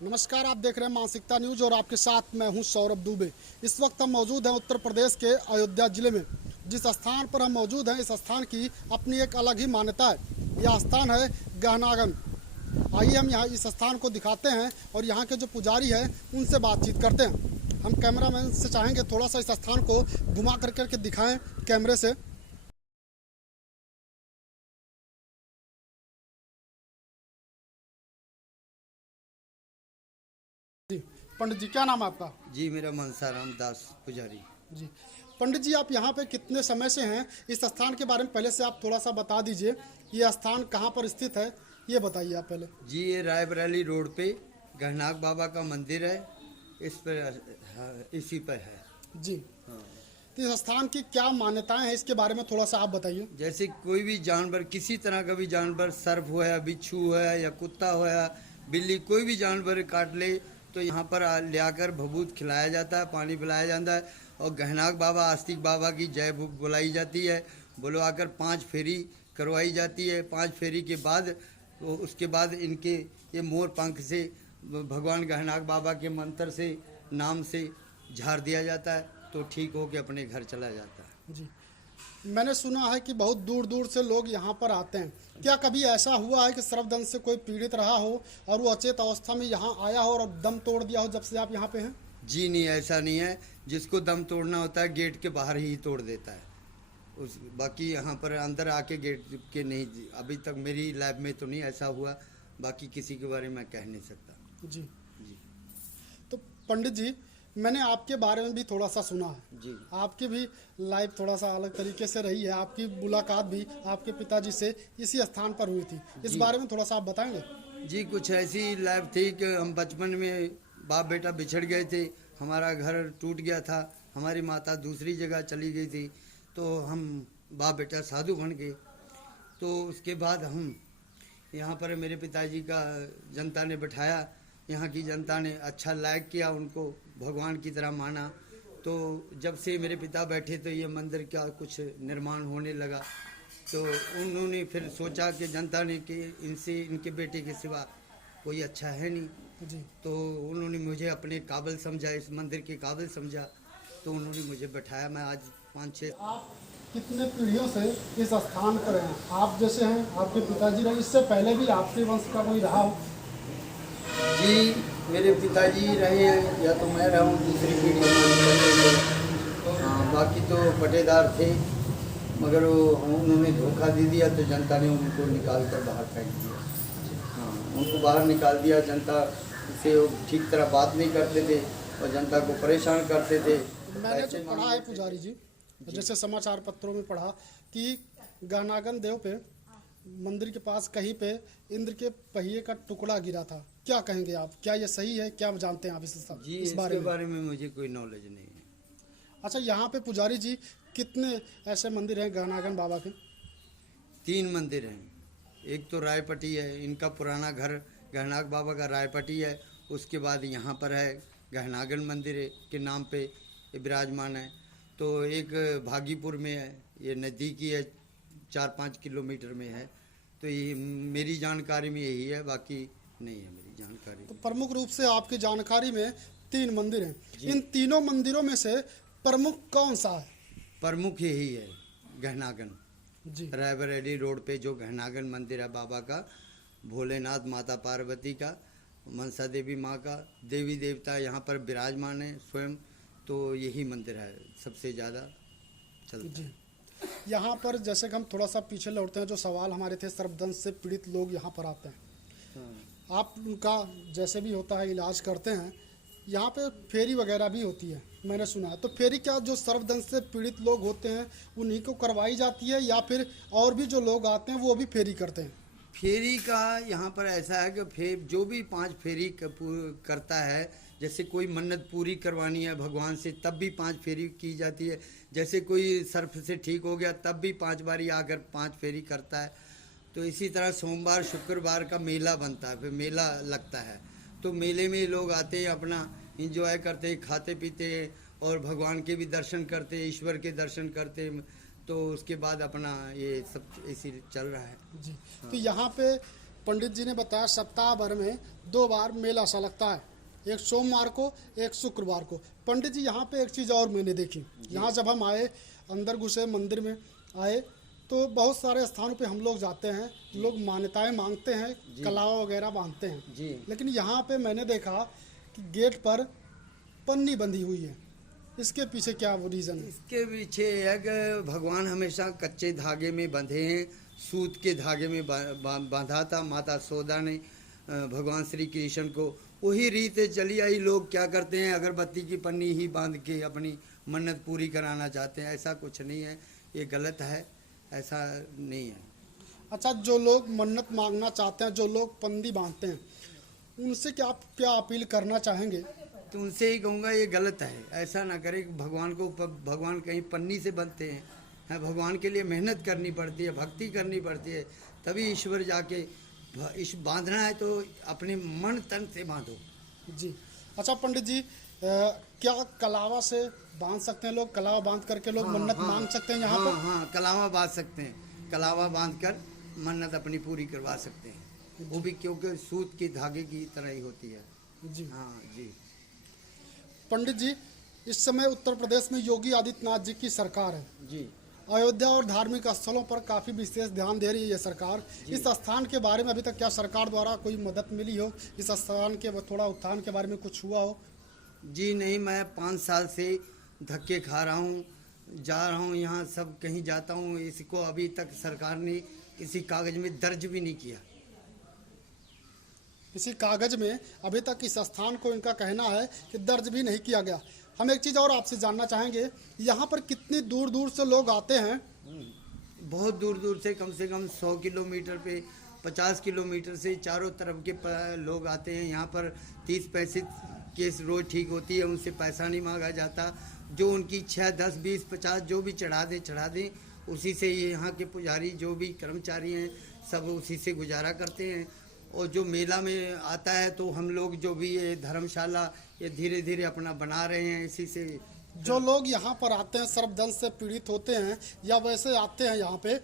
नमस्कार, आप देख रहे हैं मानसिकता न्यूज और आपके साथ मैं हूं सौरभ दुबे। इस वक्त हम मौजूद हैं उत्तर प्रदेश के अयोध्या जिले में। जिस स्थान पर हम मौजूद हैं, इस स्थान की अपनी एक अलग ही मान्यता है। यह स्थान है गहनागन। आइए हम यहाँ इस स्थान को दिखाते हैं और यहाँ के जो पुजारी हैं उनसे बातचीत करते हैं। हम कैमरामैन से चाहेंगे थोड़ा सा इस स्थान को घुमा करके दिखाएं कैमरे से। जी पंडित जी, क्या नाम है आपका? जी, मेरा मनसाराम दास पुजारी। जी पंडित जी, आप यहाँ पे कितने समय से हैं? इस स्थान के बारे में पहले से आप थोड़ा सा बता दीजिए। ये स्थान कहाँ पर स्थित है, ये बताइए आप पहले। जी, ये रायबरेली रोड पे गहनाग बाबा का मंदिर है। इस पर इसी पर है जी। हाँ। तो इस स्थान की क्या मान्यताएं हैं, इसके बारे में थोड़ा सा आप बताइए। जैसे कोई भी जानवर, किसी तरह का भी जानवर, सर्प हो या बिच्छू है या कुत्ता हो या बिल्ली, कोई भी जानवर काट ले तो यहाँ पर ले आकर भभूत खिलाया जाता है, पानी पिलाया जाता है और गहनाग बाबा, आस्तिक बाबा की जय बुलाई जाती है। बुलवाकर 5 फेरी करवाई जाती है। 5 फेरी के बाद तो उसके बाद इनके ये मोर पंख से भगवान गहनाग बाबा के मंत्र से, नाम से झाड़ दिया जाता है तो ठीक हो के अपने घर चला जाता है। जी, मैंने सुना है कि बहुत दूर दूर से लोग यहाँ पर आते हैं। क्या कभी ऐसा हुआ है कि सर्पदंश से कोई पीड़ित रहा हो और वो अचेत अवस्था में यहाँ आया हो और दम तोड़ दिया हो जब से आप यहाँ पे हैं? जी नहीं, ऐसा नहीं है। जिसको दम तोड़ना होता है गेट के बाहर ही तोड़ देता है। बाकी यहाँ पर अंदर आके गेट के नहीं, अभी तक मेरी लैब में तो नहीं ऐसा हुआ। बाकी किसी के बारे में कह नहीं सकता। जी जी तो पंडित जी, मैंने आपके बारे में भी थोड़ा सा सुना है। जी, आपकी भी लाइफ थोड़ा सा अलग तरीके से रही है। आपकी मुलाकात भी आपके पिताजी से इसी स्थान पर हुई थी। इस बारे में थोड़ा सा आप बताएंगे? जी, कुछ ऐसी लाइफ थी कि हम बचपन में बाप बेटा बिछड़ गए थे। हमारा घर टूट गया था। हमारी माता दूसरी जगह चली गई थी तो हम बाप बेटा साधु बन गए। तो उसके बाद हम यहाँ पर, मेरे पिताजी का जनता ने बैठाया। यहाँ की जनता ने अच्छा लायक किया, उनको भगवान की तरह माना। तो जब से मेरे पिता बैठे तो ये मंदिर का कुछ निर्माण होने लगा। तो उन्होंने फिर सोचा कि जनता ने कि इनसे, इनके बेटे के सिवा कोई अच्छा है नहीं। जी। तो उन्होंने मुझे अपने काबिल समझा, इस मंदिर के काबिल समझा तो उन्होंने मुझे बैठाया। मैं आज 5-6। आप कितने पीढ़ियों से इस स्थान पर हैं? आप जैसे हैं, आपके पिताजी रहे, इससे पहले भी आपके वंश का कोई रहा हो? जी, मेरे पिताजी रहे हैं या तो मैं रहा हूँ, दूसरी पीढ़ी में। हाँ, बाकी तो पटेदार थे मगर उन्होंने धोखा दे दिया तो जनता ने उनको निकाल कर बाहर फेंक दिया। हाँ, उनको बाहर निकाल दिया। जनता से ठीक तरह बात नहीं करते थे और जनता को परेशान करते थे। मैंने जो पढ़ा है पुजारी जी, जैसे समाचार पत्रों में पढ़ा कि गहनागन देव पे, मंदिर के पास कहीं पे इंद्र के पहिए का टुकड़ा गिरा था। क्या कहेंगे आप? क्या ये सही है? क्या जानते हैं आप जी, इस बारे में? मुझे कोई नॉलेज नहीं है। अच्छा, यहाँ पे पुजारी जी कितने ऐसे मंदिर हैं गहनागन बाबा के? 3 मंदिर हैं। एक तो रायपटी है, इनका पुराना घर गहनाग बाबा का रायपटी है। उसके बाद यहाँ पर है गहनागन मंदिर के नाम पे विराजमान है। तो एक भागीपुर में है, ये नज़दीकी है, 4-5 किलोमीटर में है। तो ये मेरी जानकारी में यही है, बाकी नहीं है मेरी जानकारी। तो प्रमुख रूप से आपकी जानकारी में 3 मंदिर हैं। इन तीनों मंदिरों में से प्रमुख कौन सा है? प्रमुख यही है गहनागन। जी। रायबरेली रोड पे जो गहनागन मंदिर है बाबा का, भोलेनाथ, माता पार्वती का, मनसा देवी माँ का, देवी देवता यहाँ पर विराजमान है स्वयं। तो यही मंदिर है सबसे ज़्यादा चलता जी। है। यहाँ पर जैसे कि हम थोड़ा सा पीछे लौटते हैं, जो सवाल हमारे थे, सर्पदंश से पीड़ित लोग यहाँ पर आते हैं। आप उनका जैसे भी होता है इलाज करते हैं। यहाँ पे फेरी वगैरह भी होती है, मैंने सुना है। तो फेरी क्या जो सर्पदंश से पीड़ित लोग होते हैं उन्हीं को करवाई जाती है या फिर और भी जो लोग आते हैं वो भी फेरी करते हैं? फेरी का यहाँ पर ऐसा है कि जो भी 5 फेरी करता है, जैसे कोई मन्नत पूरी करवानी है भगवान से तब भी 5 फेरी की जाती है। जैसे कोई सर्प से ठीक हो गया तब भी 5 बारी आकर 5 फेरी करता है। तो इसी तरह सोमवार शुक्रवार का मेला बनता है, फिर मेला लगता है तो मेले में लोग आते हैं, अपना इंजॉय करते, खाते पीते और भगवान के भी दर्शन करते, ईश्वर के दर्शन करते, तो उसके बाद अपना ये सब ऐसे चल रहा है। जी। तो यहाँ पे पंडित जी ने बताया सप्ताह भर में 2 बार मेला सा लगता है, एक सोमवार को, एक शुक्रवार को। पंडित जी यहाँ पे एक चीज़ और मैंने देखी, यहाँ जब हम आए, अंदर घुसे, मंदिर में आए, तो बहुत सारे स्थानों पे हम लोग जाते हैं, लोग मान्यताएं मांगते हैं, कलावा वगैरह बांधते हैं जी। लेकिन यहाँ पे मैंने देखा कि गेट पर पन्नी बंधी हुई है, इसके पीछे क्या वो रीज़न है? इसके पीछे है कि भगवान हमेशा कच्चे धागे में बंधे हैं, सूत के धागे में बांधा था माता सोदा ने भगवान श्री कृष्ण को। वही रीत चली आई। लोग क्या करते हैं, अगरबत्ती की पन्नी ही बांध के अपनी मन्नत पूरी कराना चाहते हैं। ऐसा कुछ नहीं है, ये गलत है, ऐसा नहीं है। अच्छा, जो लोग मन्नत मांगना चाहते हैं, जो लोग पन्नी बांधते हैं, उनसे क्या आप क्या अपील करना चाहेंगे? तो उनसे ही कहूँगा ये गलत है, ऐसा ना करें। भगवान को भगवान कहीं पन्नी से बनते हैं, भगवान के लिए मेहनत करनी पड़ती है, भक्ति करनी पड़ती है, तभी ईश्वर जाके इस बांधना है तो अपने मन तन से बांधो। जी। अच्छा पंडित जी, क्या कलावा से बांध सकते हैं लोग? कलावा बांध करके लोग मन्नत मांग सकते हैं यहाँ पर? हाँ, कलावा बांध सकते हैं, कलावा बांध कर मन्नत अपनी पूरी करवा सकते हैं। वो भी क्योंकि सूत के धागे की तरह ही होती है। जी। हाँ जी। पंडित जी, इस समय उत्तर प्रदेश में योगी आदित्यनाथ जी की सरकार है जी। अयोध्या और धार्मिक स्थलों पर काफ़ी विशेष ध्यान दे रही है ये सरकार। इस स्थान के बारे में अभी तक क्या सरकार द्वारा कोई मदद मिली हो? इस स्थान के थोड़ा उत्थान के बारे में कुछ हुआ हो? जी नहीं, मैं 5 साल से धक्के खा रहा हूँ, जा रहा हूँ, यहाँ सब कहीं जाता हूँ, इसको अभी तक सरकार ने किसी कागज में दर्ज भी नहीं किया। इसी कागज में अभी तक इस स्थान को इनका कहना है कि दर्ज भी नहीं किया गया। हम एक चीज़ और आपसे जानना चाहेंगे, यहाँ पर कितनी दूर दूर से लोग आते हैं? बहुत दूर दूर से, कम 100 किलोमीटर पे, 50 किलोमीटर से चारों तरफ के लोग आते हैं। यहाँ पर 30 पैसे केस रोज ठीक होती है, उनसे पैसा नहीं मांगा जाता। जो उनकी इच्छा है 10, 20, 50 जो भी चढ़ा दें, उसी से यहाँ के पुजारी जो भी कर्मचारी हैं सब उसी से गुजारा करते हैं। और जो मेला में आता है तो हम लोग जो भी ये धर्मशाला ये धीरे धीरे अपना बना रहे हैं, इसी से। जो लोग यहाँ पर आते हैं सर्पदंश से पीड़ित होते हैं या वैसे आते हैं यहाँ पे,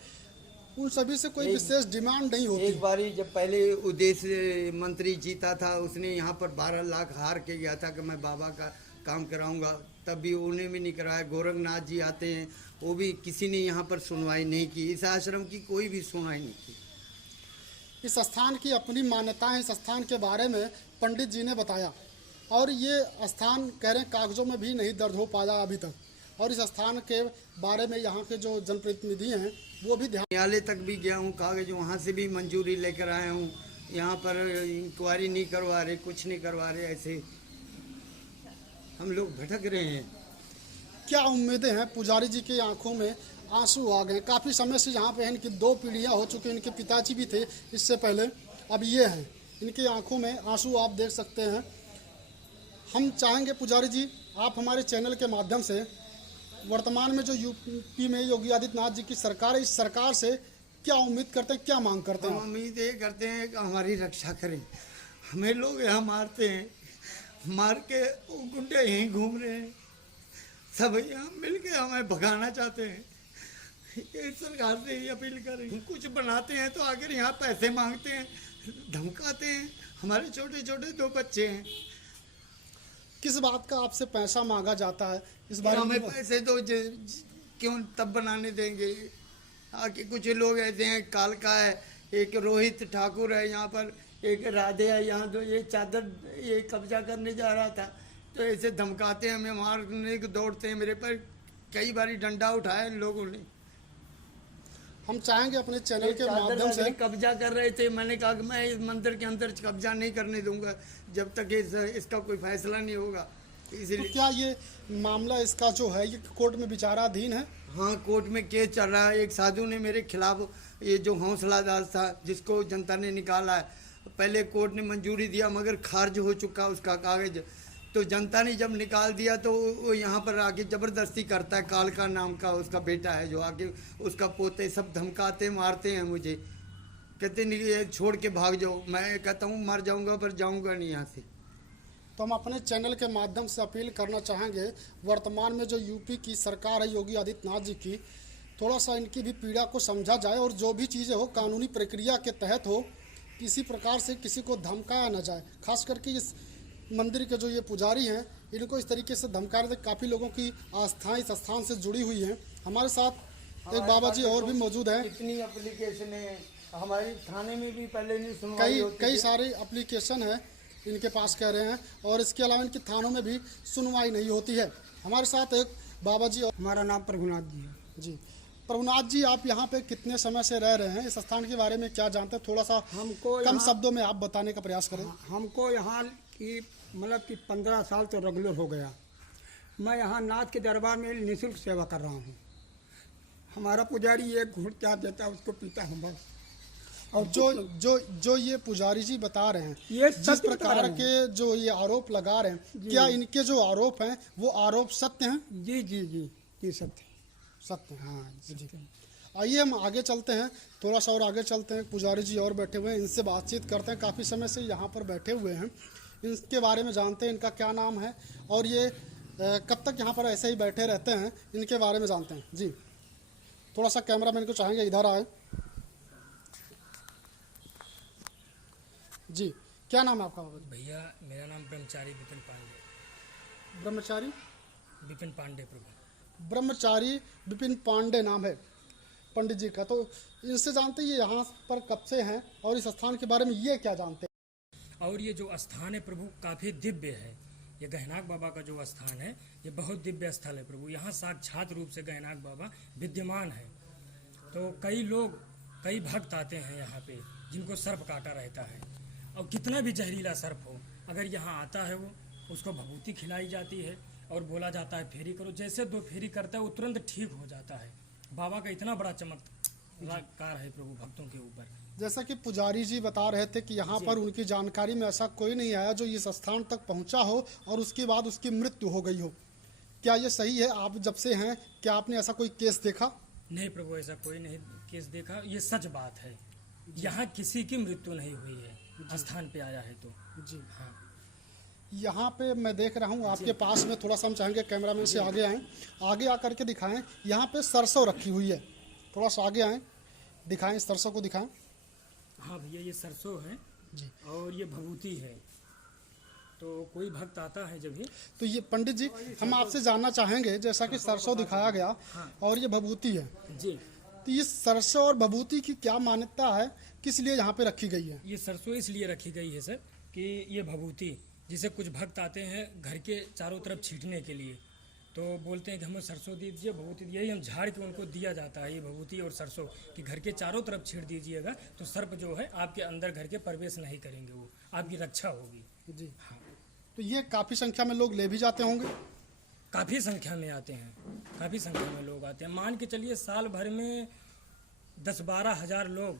उन सभी से कोई विशेष डिमांड नहीं होती? एक बारी जब पहले उद्देश्य मंत्री जीता था, उसने यहाँ पर 12 लाख हार के गया था कि मैं बाबा का काम कराऊंगा, तब भी उन्हें भी नहीं कराया। गोरखनाथ जी आते हैं, वो भी किसी ने यहाँ पर सुनवाई नहीं की, इस आश्रम की कोई भी सुनवाई नहीं की। इस स्थान की अपनी मान्यताएं, इस स्थान के बारे में पंडित जी ने बताया, और ये स्थान कह रहे हैं कागजों में भी नहीं दर्ज हो पाया अभी तक। और इस स्थान के बारे में यहाँ के जो जनप्रतिनिधि हैं वो भी ध्यान। न्यायालय तक भी गया हूँ, कागज वहाँ से भी मंजूरी लेकर आया हूँ। यहाँ पर इंक्वायरी नहीं करवा रहे, कुछ नहीं करवा रहे, ऐसे हम लोग भटक रहे हैं। क्या उम्मीदें हैं? पुजारी जी की आंखों में आंसू आ गए। काफ़ी समय से यहाँ पे इनकी 2 पीढ़ियाँ हो चुकी हैं, इनके पिताजी भी थे इससे पहले, अब ये हैं। इनकी आंखों में आंसू आप देख सकते हैं। हम चाहेंगे पुजारी जी, आप हमारे चैनल के माध्यम से वर्तमान में जो यूपी में योगी आदित्यनाथ जी की सरकार है, इस सरकार से क्या उम्मीद करते हैं, क्या मांग करते हैं? हम उम्मीद ये करते हैं कि हमारी रक्षा करें। हमें लोग यहाँ मारते हैं, मार के वो गुंडे यहीं घूम रहे हैं, सब यहाँ मिल के हमें भगाना चाहते हैं। ये सरकार से ही अपील करें। कुछ बनाते हैं तो आकर यहाँ पैसे मांगते हैं, धमकाते हैं। हमारे छोटे छोटे 2 बच्चे हैं। किस बात का आपसे पैसा मांगा जाता है इस बारे में? हमें पैसे दो, क्यों तब बनाने देंगे? आके कुछ लोग ऐसे हैं, कालका है, एक रोहित ठाकुर है यहाँ पर, एक राधे है यहाँ, तो ये चादर ये कब्जा करने जा रहा था, तो ऐसे धमकाते हैं, हमें मारने को दौड़ते हैं। मेरे पर कई बारी डंडा उठाया इन लोगों ने। हम चाहेंगे अपने चैनल के माध्यम से। कब्जा कर रहे थे, मैंने कहा कि मैं इस मंदिर के अंदर कब्जा नहीं करने दूंगा जब तक इसका कोई फैसला नहीं होगा। तो इसीलिए क्या ये मामला इसका जो है ये कोर्ट में विचाराधीन है? हाँ, कोर्ट में केस चल रहा है। एक साधु ने मेरे खिलाफ, ये जो हौसलादार था जिसको जनता ने निकाला है, पहले कोर्ट ने मंजूरी दिया मगर खारिज हो चुका उसका कागज। तो जनता ने जब निकाल दिया तो वो यहाँ पर आके ज़बरदस्ती करता है। कालका नाम का उसका बेटा है जो आके उसका पोते सब धमकाते मारते हैं मुझे, कहते नहीं ये छोड़ के भाग जाओ। मैं कहता हूँ मर जाऊँगा पर जाऊँगा नहीं यहाँ से। तो हम अपने चैनल के माध्यम से अपील करना चाहेंगे वर्तमान में जो यूपी की सरकार है योगी आदित्यनाथ जी की, थोड़ा सा इनकी भी पीड़ा को समझा जाए और जो भी चीज़ें हो कानूनी प्रक्रिया के तहत हो, किसी प्रकार से किसी को धमकाया न जाए। खास करके इस मंदिर के जो ये पुजारी हैं इनको इस तरीके से धमका रहे थे। काफ़ी लोगों की आस्थाएं इस स्थान से जुड़ी हुई हैं। हमारे साथ एक बाबा जी और भी मौजूद हैं। इतनी एप्लीकेशन है हमारी थाने में भी पहले नहीं सुनवाई होती कई है। सारे एप्लीकेशन है इनके पास कह रहे हैं और इसके अलावा इनकी थानों में भी सुनवाई नहीं होती है। हमारे साथ एक बाबा जी और हमारा नाम प्रभुनाथ जी है। जी प्रभुनाथ जी, आप यहाँ पे कितने समय से रह रहे हैं? इस स्थान के बारे में क्या जानते हैं? थोड़ा सा हमको कम शब्दों में आप बताने का प्रयास करें। हमको यहाँ की मतलब कि 15 साल तो रेगुलर हो गया। मैं यहाँ नाथ के दरबार में निःशुल्क सेवा कर रहा हूँ। हमारा पुजारी एक घूंट चाय देता है उसको पीता हूँ बस। और जो ये पुजारी जी बता रहे हैं, ये जिस सत्य बता प्रकार रहे हैं। के जो ये आरोप लगा रहे हैं, क्या इनके जो आरोप हैं वो आरोप सत्य हैं? जी जी जी जी सत्य सत्य हैं। हाँ जी। आइए हम आगे चलते हैं, थोड़ा सा और आगे चलते हैं। पुजारी जी और बैठे हुए हैं, इनसे बातचीत करते हैं। काफ़ी समय से यहाँ पर बैठे हुए हैं, इनके बारे में जानते हैं इनका क्या नाम है और ये कब तक यहाँ पर ऐसे ही बैठे रहते हैं, इनके बारे में जानते हैं। जी थोड़ा सा कैमरामैन को चाहेंगे इधर आए। जी क्या नाम है आपका बाबा जी? भैया मेरा नाम ब्रह्मचारी विपिन पांडे। ब्रह्मचारी विपिन पांडे प्रभु। ब्रह्मचारी विपिन पांडे नाम है पंडित जी का। तो इनसे जानते हैं ये यहाँ पर कब से हैं और इस स्थान के बारे में ये क्या जानते हैं? और ये जो स्थान है प्रभु काफ़ी दिव्य है। ये गहनाग बाबा का जो स्थान है ये बहुत दिव्य स्थल है प्रभु। यहाँ साक्षात रूप से गहनाग बाबा विद्यमान है। तो कई भक्त आते हैं यहाँ पे जिनको सर्प काटा रहता है, और कितना भी जहरीला सर्प हो अगर यहाँ आता है वो उसको भभूति खिलाई जाती है और बोला जाता है फेरी करो। जैसे 2 फेरी करता है वो तुरंत ठीक हो जाता है। बाबा का इतना बड़ा चमत्कार है प्रभु भक्तों के ऊपर। जैसा कि पुजारी जी बता रहे थे कि यहाँ पर उनकी जानकारी में ऐसा कोई नहीं आया जो इस स्थान तक पहुँचा हो और उसके बाद उसकी मृत्यु हो गई हो। क्या ये सही है? आप जब से हैं क्या आपने ऐसा कोई केस देखा? नहीं प्रभु, ऐसा कोई नहीं केस देखा। ये सच बात है। यहाँ किसी की मृत्यु नहीं हुई है स्थान पे आया है तो। जी हाँ यहाँ पे मैं देख रहा हूँ आपके पास में, थोड़ा सा हम चाहेंगे कैमरामैन से आगे आएँ, आगे आकर के दिखाएं। यहाँ पे सरसों रखी हुई है, थोड़ा सा आगे आएँ, दिखाएं, सरसों को दिखाएं। हाँ भैया ये सरसों है जी और ये भभूति है। तो कोई भक्त आता है जब भी तो ये पंडित जी हम आपसे जानना चाहेंगे, जैसा कि सरसों दिखाया गया और ये भभूति है, जी, तो ये सरसों और भभूति की क्या मान्यता है, किस लिए यहाँ पे रखी गई है? ये सरसों इसलिए रखी गई है सर कि ये भभूति जिसे कुछ भक्त आते हैं घर के चारों तरफ छींटने के लिए, तो बोलते हैं कि हमें सरसों दीजिए, भभूति, यही हम झाड़ के उनको दिया जाता है। ये भभूति और सरसों कि घर के चारों तरफ छींट दीजिएगा तो सर्प जो है आपके अंदर घर के प्रवेश नहीं करेंगे, वो आपकी रक्षा होगी। जी हाँ तो ये काफ़ी संख्या में लोग ले भी जाते होंगे? काफ़ी संख्या में आते हैं, काफ़ी संख्या में लोग आते हैं। मान के चलिए साल भर में 10-12 हज़ार लोग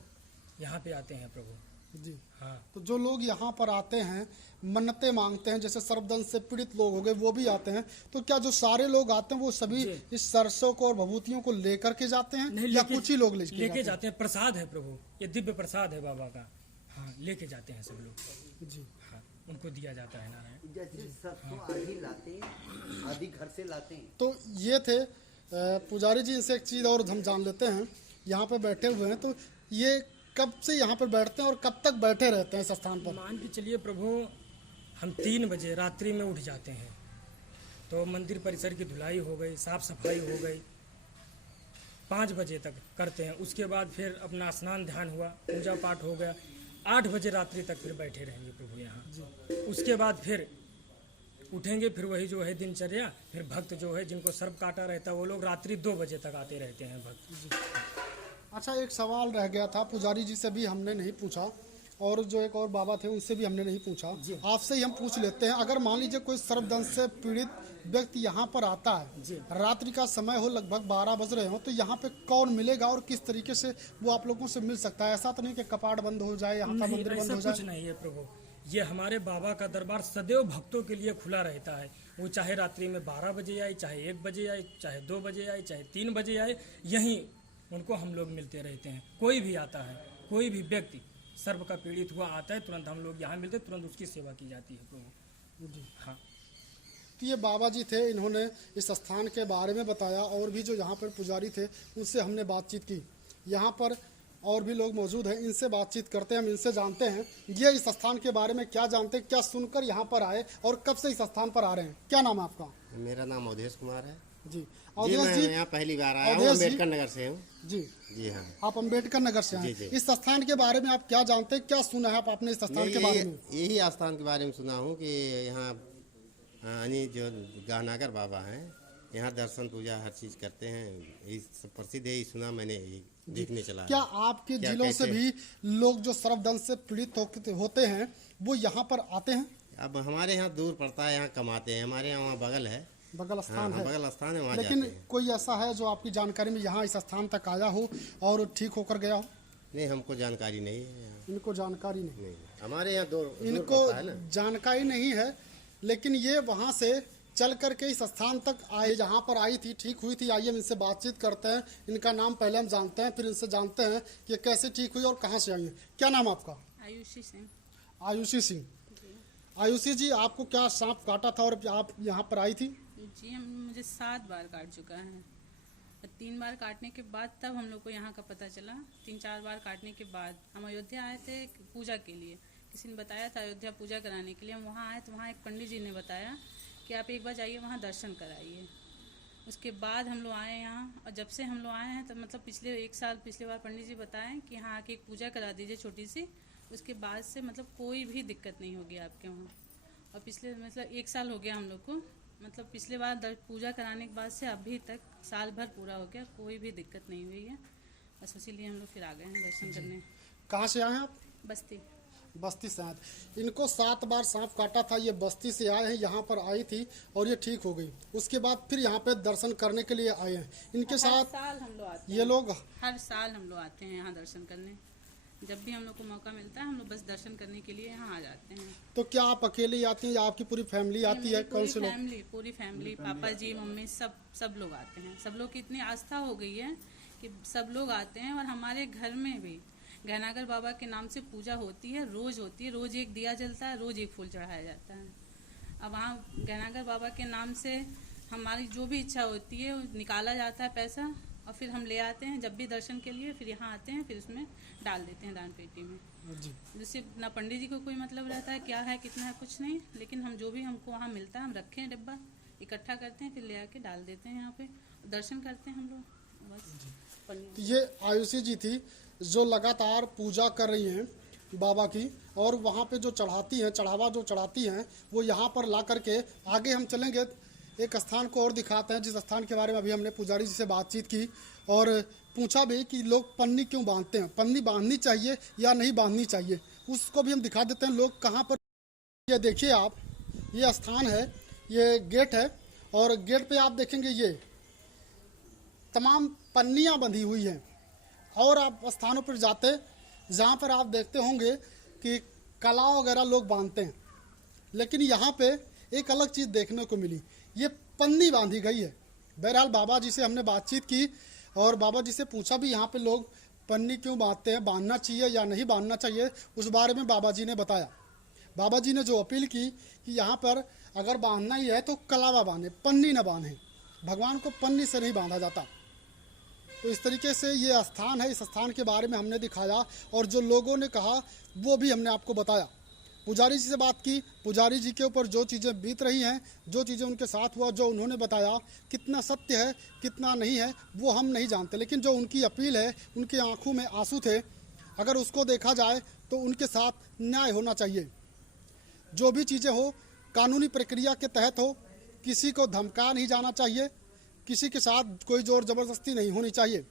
यहाँ पे आते हैं प्रभु। जी हाँ तो जो लोग यहाँ पर आते हैं मन्नतें मांगते हैं, जैसे सर्पदंश से पीड़ित लोग हो गए वो भी आते हैं, तो क्या जो सारे लोग आते हैं वो सभी जी। इस सरसों को और भभूतियों को लेकर के जाते हैं नहीं, या कुछ ही लोग लेके जाते हैं। प्रसाद है प्रभु, ये दिव्य प्रसाद है बाबा का। हाँ लेके जाते हैं सब लोग। जी हाँ उनको दिया जाता है नारायण। जैसे सरसों आधी लाते हैं, आधी घर से लाते हैं। तो ये थे पुजारी जी। इनसे एक चीज़ और हम जान लेते हैं, यहाँ पर बैठे हुए हैं, तो ये कब से यहाँ पर बैठते हैं और कब तक बैठे रहते हैं इस स्थान पर? मान के चलिए प्रभु हम 3 बजे रात्रि में उठ जाते हैं, तो मंदिर परिसर की धुलाई हो गई, साफ सफाई हो गई, 5 बजे तक करते हैं। उसके बाद फिर अपना स्नान ध्यान हुआ, पूजा पाठ हो गया, 8 बजे रात्रि तक फिर बैठे रहेंगे प्रभु यहाँ। उसके बाद फिर उठेंगे, फिर वही जो है दिनचर्या। फिर भक्त जो है जिनको सर्प काटा रहता है वो लोग रात्रि 2 बजे तक आते रहते हैं भक्त। अच्छा एक सवाल रह गया था, पुजारी जी से भी हमने नहीं पूछा और जो एक और बाबा थे उनसे भी हमने नहीं पूछा, आपसे ही हम पूछ लेते हैं। अगर मान लीजिए कोई सर्पदंश से पीड़ित व्यक्ति यहाँ पर आता है, रात्रि का समय हो, लगभग 12 बज रहे हो, तो यहाँ पे कौन मिलेगा और किस तरीके से वो आप लोगों से मिल सकता है? ऐसा तो नहीं कि कपाट बंद हो जाए, यहाँ का नहीं, मंदिर बंद ऐसा हो जाए? कुछ नहीं है प्रभु। ये हमारे बाबा का दरबार सदैव भक्तों के लिए खुला रहता है। वो चाहे रात्रि में 12 बजे आए, चाहे 1 बजे आए, चाहे 2 बजे आए, चाहे 3 बजे आए, यहीं उनको हम लोग मिलते रहते हैं। कोई भी आता है, कोई भी व्यक्ति सर्प का पीड़ित हुआ आता है, तुरंत हम लोग यहाँ मिलते, तुरंत उसकी सेवा की जाती है प्रभु। हाँ। तो ये बाबा जी थे, इन्होंने इस स्थान के बारे में बताया और भी जो यहाँ पर पुजारी थे उनसे हमने बातचीत की। यहाँ पर और भी लोग मौजूद हैं, इनसे बातचीत करते हैं, हम इनसे जानते हैं ये इस स्थान के बारे में क्या जानते हैं, क्या सुनकर यहाँ पर आए और कब से इस स्थान पर आ रहे हैं। क्या नाम है आपका? मेरा नाम अवधेश कुमार है जी जी। अवधेश मैं जी, यहाँ पहली बार आया हूँ, अवधेश जी। अम्बेडकर नगर से हूँ जी जी। हाँ, आप अम्बेडकर नगर से जी, हैं। जी। इस स्थान के बारे में आप क्या जानते हैं, क्या सुना है आपने इस स्थान के बारे में? यही स्थान के बारे में सुना हूँ कि यहाँ यानी जो गहनागर बाबा हैं, यहाँ दर्शन पूजा हर चीज़ करते हैं। यही सब प्रसिद्ध है, यही सुना मैंने, यही देखने चला है। क्या आपके क्या जिलों से कैसे? भी लोग जो सर्वदंश से पीड़ित होते हैं वो यहाँ पर आते हैं? अब हमारे यहाँ दूर पड़ता है, यहाँ कमाते हैं। हमारे यहाँ वहाँ बगल है, बगल हाँ, स्थान है, बगल स्थान है, वहाँ लेकिन जाते हैं। कोई ऐसा है जो आपकी जानकारी में यहाँ इस स्थान तक आया हो और ठीक होकर गया हो? नहीं, हमको जानकारी नहीं है यहाँ। इनको जानकारी नहीं, नहीं, हमारे यहाँ दूर इनको पड़ता है ना। जानकारी नहीं है, लेकिन ये वहाँ से चल करके इस स्थान तक आए, जहाँ पर आई थी, ठीक हुई थी। आइए हम इनसे बातचीत करते हैं। इनका नाम पहले हम जानते हैं, फिर इनसे जानते हैं कि ये कैसे ठीक हुई और कहाँ से आई है। क्या नाम आपका? आयुषी सिंह। आयुषी सिंह। आयुषी जी, आपको क्या सांप काटा था और आप यहाँ पर आई थी? जी, मुझे 7 बार काट चुका है। 3 बार काटने के बाद तब हम लोग को यहाँ का पता चला। 3-4 बार काटने के बाद हम अयोध्या आए थे पूजा के लिए। किसी ने बताया था अयोध्या पूजा कराने के लिए। हम वहाँ आए तो वहाँ एक पंडित जी ने बताया कि आप एक बार जाइए वहाँ दर्शन कराइए। उसके बाद हम लोग आए यहाँ, और जब से हम लोग आए हैं तो मतलब पिछले 1 साल पिछले बार पंडित जी बताएं कि यहाँ आके एक पूजा करा दीजिए छोटी सी। उसके बाद से मतलब कोई भी दिक्कत नहीं होगी आपके वहाँ। और पिछले मतलब 1 साल हो गया हम लोग को, मतलब पिछले बार पूजा कराने के बाद से अभी तक साल भर पूरा हो गया, कोई भी दिक्कत नहीं हुई है। बस इसीलिए हम लोग फिर आ गए हैं दर्शन करने। कहाँ से आए हैं आप? बस्ती। बस्ती से आए। इनको 7 बार सांप काटा था, ये बस्ती से आए हैं, यहाँ पर आई थी और ये ठीक हो गई। उसके बाद फिर यहाँ पे दर्शन करने के लिए आए हैं। इनके हर साथ साल हम लोग आते ये हैं। लोग हर साल हम लोग आते हैं यहाँ दर्शन करने। जब भी हम लोग को मौका मिलता है हम लोग बस दर्शन करने के लिए यहाँ आ जाते हैं। तो क्या आप अकेले ही आती हैं या आपकी पूरी फैमिली आती है? कौन से लोग? पूरी फैमिली, पापा जी, मम्मी, सब लोग आते हैं। सब लोग की इतनी आस्था हो गई है कि सब लोग आते हैं। और हमारे घर में भी गहनागर बाबा के नाम से पूजा होती है, रोज होती है। रोज एक दिया जलता है, रोज एक फूल चढ़ाया जाता है। अब वहाँ गहनागर बाबा के नाम से हमारी जो भी इच्छा होती है निकाला जाता है पैसा, और फिर हम ले आते हैं जब भी दर्शन के लिए। फिर यहाँ आते हैं, फिर उसमें डाल देते हैं दान पेटी में। जी। जिससे ना पंडित जी को कोई मतलब रहता है क्या है कितना है, कुछ नहीं। लेकिन हम जो भी हमको वहाँ मिलता है हम रखे हैं डिब्बा, इकट्ठा करते हैं, फिर ले आके डाल देते हैं यहाँ पे, दर्शन करते हैं हम लोग बस। तो ये आयुषी जी थी जो लगातार पूजा कर रही हैं बाबा की, और वहाँ पे जो चढ़ाती हैं, चढ़ावा जो चढ़ाती हैं वो यहाँ पर ला करके आगे हम चलेंगे। एक स्थान को और दिखाते हैं जिस स्थान के बारे में अभी हमने पुजारी जी से बातचीत की और पूछा भी कि लोग पन्नी क्यों बांधते हैं, पन्नी बांधनी चाहिए या नहीं बांधनी चाहिए, उसको भी हम दिखा देते हैं लोग कहाँ पर। ये देखिए आप, ये स्थान है, ये गेट है और गेट पे आप देखेंगे ये तमाम पन्नियाँ बंधी हुई हैं। और आप स्थानों पर जाते जहाँ पर आप देखते होंगे कि कला वगैरह लोग बांधते हैं, लेकिन यहाँ पे एक अलग चीज़ देखने को मिली, ये पन्नी बांधी गई है। बहरहाल बाबा जी से हमने बातचीत की और बाबा जी से पूछा भी यहाँ पे लोग पन्नी क्यों बांधते हैं, बांधना चाहिए या नहीं बांधना चाहिए, उस बारे में बाबा जी ने बताया। बाबा जी ने जो अपील की कि यहाँ पर अगर बांधना ही है तो कलावा बांधे, पन्नी न बांधें। भगवान को पन्नी से नहीं बांधा जाता। तो इस तरीके से ये स्थान है, इस स्थान के बारे में हमने दिखाया और जो लोगों ने कहा वो भी हमने आपको बताया। पुजारी जी से बात की, पुजारी जी के ऊपर जो चीज़ें बीत रही हैं, जो चीज़ें उनके साथ हुआ, जो उन्होंने बताया, कितना सत्य है कितना नहीं है वो हम नहीं जानते, लेकिन जो उनकी अपील है, उनकी आंखों में आंसू थे, अगर उसको देखा जाए तो उनके साथ न्याय होना चाहिए। जो भी चीज़ें हो कानूनी प्रक्रिया के तहत हो, किसी को धमका नहीं जाना चाहिए, किसी के साथ कोई जोर ज़बरदस्ती नहीं होनी चाहिए।